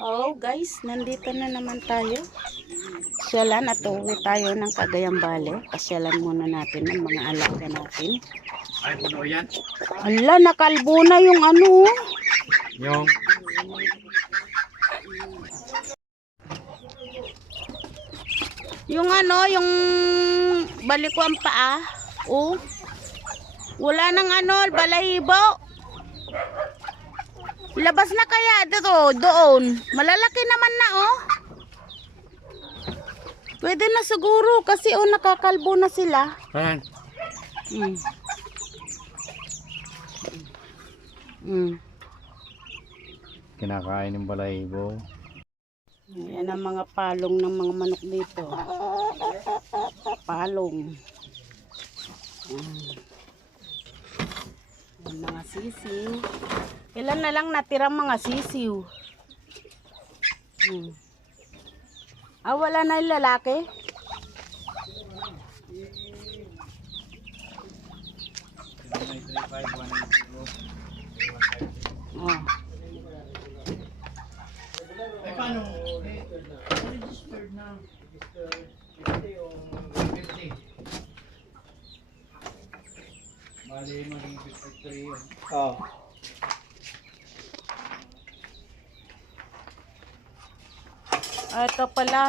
Oh guys, nandito na naman tayo. Pasyalan at uwi tayo ng Cagayan Valley. Pasyalan muna natin ang mga alaga natin. Ay, puno yan. Ala, nakalbo na yung ano. Yung Yung ano, yung balikwang paa. Oh. Wala nang ano, balahibo. Labas na kaya dito, doon. Malalaki naman na oh. Pwede na siguro kasi oh nakakalbo na sila. saan? Mm. Mm. Kinakain ng balahibo. Yan ang mga palong ng mga manok dito. Palong. Yan mga sisiw. Ilan na lang natirang mga sisiw. Ah, wala na yung lalaki? Oh. Ay, paano? Registered na. Registered yung 50. Bali, maging 53 yun. Oo. Ah, ito pala.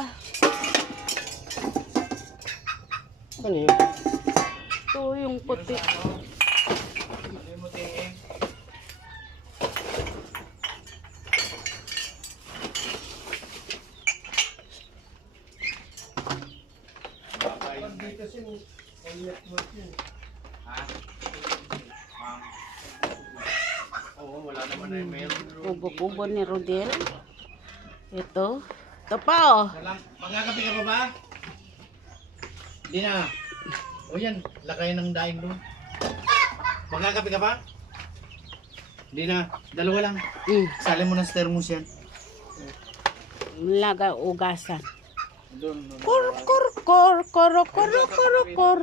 Ano yun? Ito yung puti. Ano mo tingin? Dito sin network yun. Ha? Oo, wala naman na yung meron. Kubo-kubo ni Rodel. Ito. Ito pa oh. Magkakape ka pa ba? Hindi na. O yan, lakay ng daing doon. Magkakape ka pa? Hindi na. Dalawa lang. Sali mo ng thermos yan. Laga ugasan. Doon. Kor kor kor kor kor kor kor.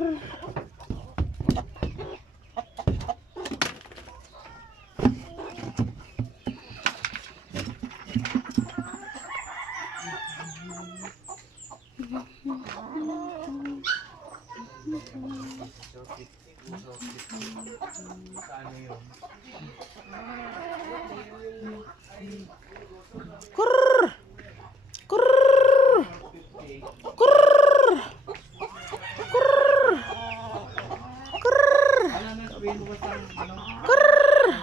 Saan yun? Kurr. Kurr. Kurr. Kurr. Kurr. Ano na sabihin mo basta ano? Kurr.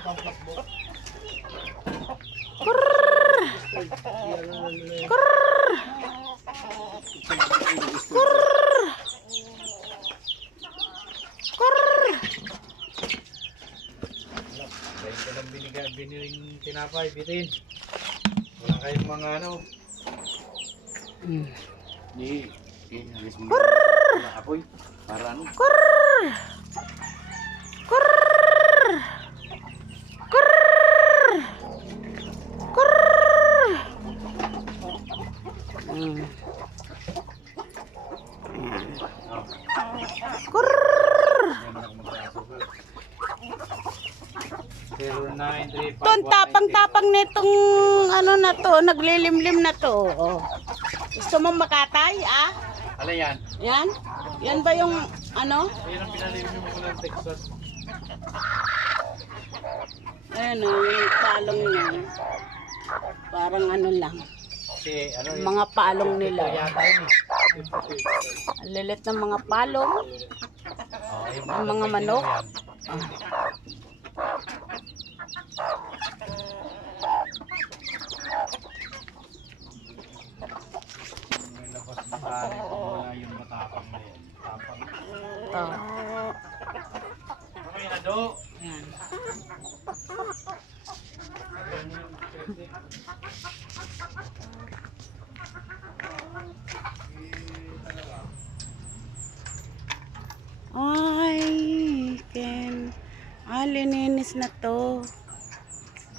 Kurr. Kurr. Kurr. Kurr. Dahil ka lang biniling tinapay, bitin. Wala kayong mga ano. Di, alis mo na apoy. Para ano? Kurr. Kurr. Kurr. Kurr. Kurr. Ton tapang-tapang nitong ano na to, naglilimlim na to. Oh. Gusto mo makatay, ah? Ala yan? Yan? Yan ba yung ano? Ayan ang pinalilim mo ng Texas. Ayan oh, yung palong niya. Parang ano lang. Kasi ano yung Mga palong nila. yata yun. Ang lilit ng mga palong. Oh, Ang mga manok. Ah. May labas na kanin kung wala yung matapang na yan. Tapang. Ito. Okay na do. Ayan. Ay, Ken. Lininis na to.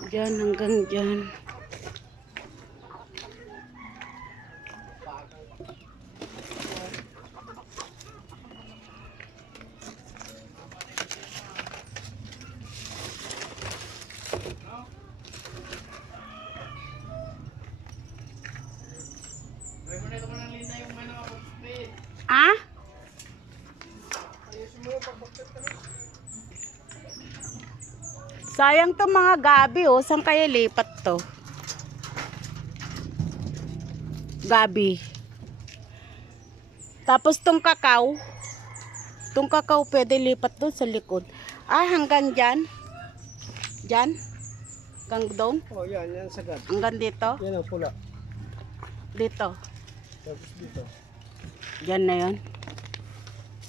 Diyan hanggang diyan. Sayang to mga gabi, oh. Saan kaya lipat to? Gabi. Tapos tong kakao. Tong kakao pwede lipat doon sa likod. Ah, hanggang dyan. Dyan. Hanggang doon. Oh, yan sagad. Hanggang dito. Yan ang pula. Dito. Tapos dito. Dyan na yun.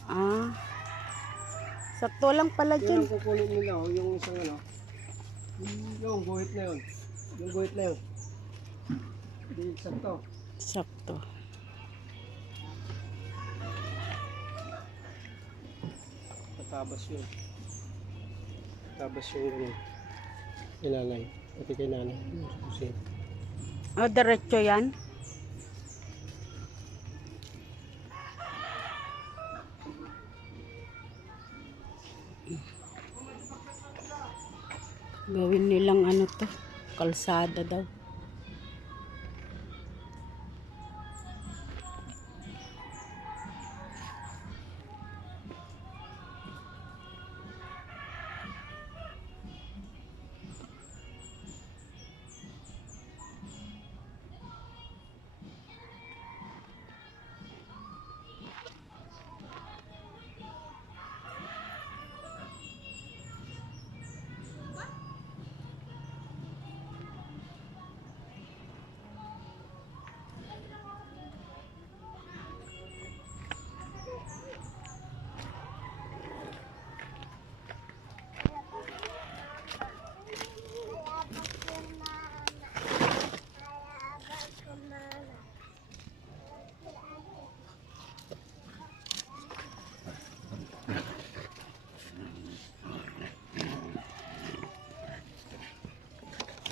Ah. Sakto lang pala Yan dyan. ang kukunin nila, oh, yung isang ano. Yung guhit na yun. Yung guhit na yun. Hindi sakto. Sakto. Tatabas yun. Tatabas yung ano. Inanay. Pati kay nanay. Kasi Oh, diretso yan. Gawin nilang ano to, kalsada daw.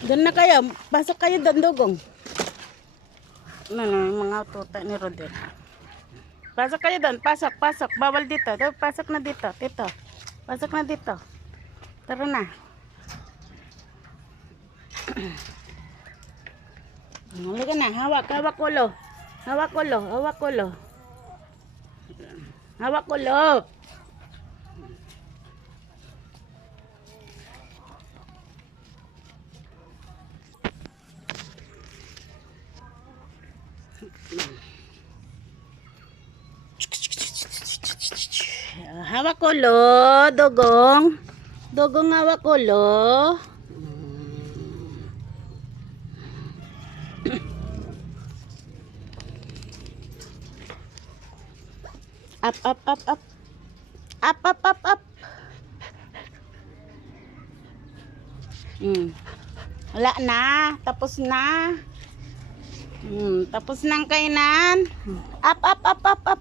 Doon na kayo, pasok kayo doon, Dugong. Ano na, yung mga tuta ni Rodel. Pasok kayo doon, pasok, pasok. Bawal dito, pasok na dito, dito. Pasok na dito. Tara na. Halika na, hawak, hawak ulo. Hawak ulo, hawak ulo. Hawak ulo. Hawak ulo, Dugong. Dugong hawak ulo. Up, up, up, up. Up, up, up, up. Wala na. Tapos na. Tapos ng kainan. Up, up, up, up, up.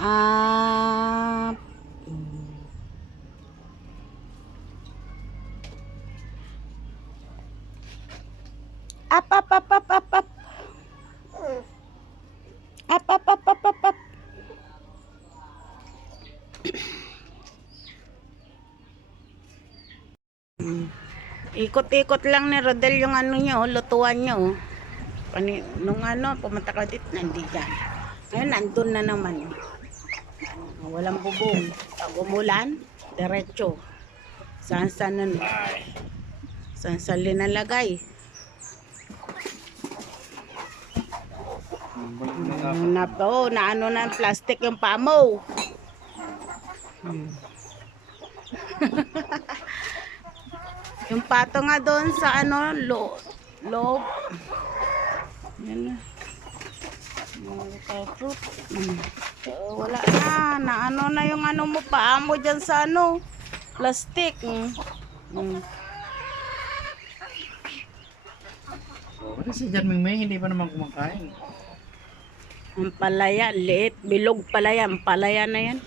Up. Up, up, up, up, up, up. Up, up, up, up, up, up. Ikot-ikot lang ni Rodel yung ano nyo, lutuan nyo. Nung ano, pumunta ka dito, nandiyan. Ngayon, nandun na naman. Walang bubong. Pag umulan, diretso. Saan-saan na. Saan-saan linalagay. Na ano na plastic yung pamo. Yung pato nga doon sa ano loob. Yan na. Wala na ano na yung ano mo paamo diyan sa ano plastic. Wala si Jan Mingming, hindi pa naman kumakain. Ang palaya, liit, bilog palaya, ang palaya na yan.